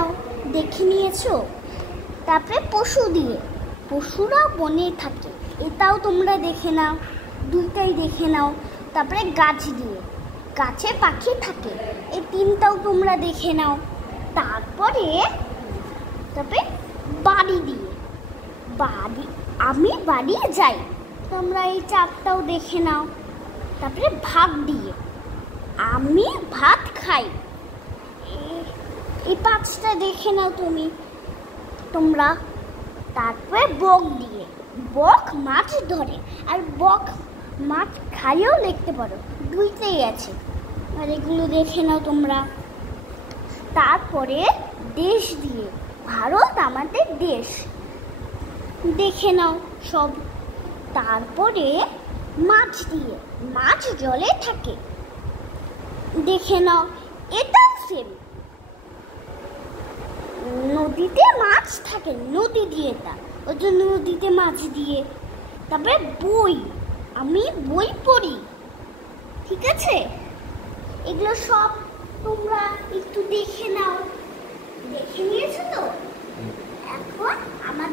নাও, দেখে নিয়েছো। তারপরে পশু দিয়ে, পশুরা বনে থাকে, এটাও তোমরা দেখে নাও, দুইটাই দেখে নাও। তারপরে গাছ দিয়ে, গাছে পাখি থাকে, এই তিনটাও তোমরা দেখে নাও। তারপরে বাড়ি দিয়ে, আমি বাড়ি যাই, তোমরা এই চারটাও দেখে নাও। তারপরে ভাত দিয়ে, আমি ভাত খাই, এই পাঁচটা দেখে নাও তোমরা। তারপরে বক দিয়ে, বক মাছ ধরে, আর বক মাছ খাইয়েও লিখতে পারো, দুইটাই আছে, আর এগুলো দেখে নাও তোমরা। তারপরে দেশ দিয়ে, ভারত আমাদের দেশ, দেখে নাও সব। তারপরে মাছ দিয়ে, মাছ জলে থাকে, দেখে নাও, এটাও সেম। নদীতে মাছ থাকে, নদী দিয়ে, তা ওই জন্য নদীতে মাছ দিয়ে। তারপরে বই, আমি বই পড়ি, ঠিক আছে। এগুলো সব তোমরা একটু দেখে নাও, দেখে নিয়েছো তো। এখন আমার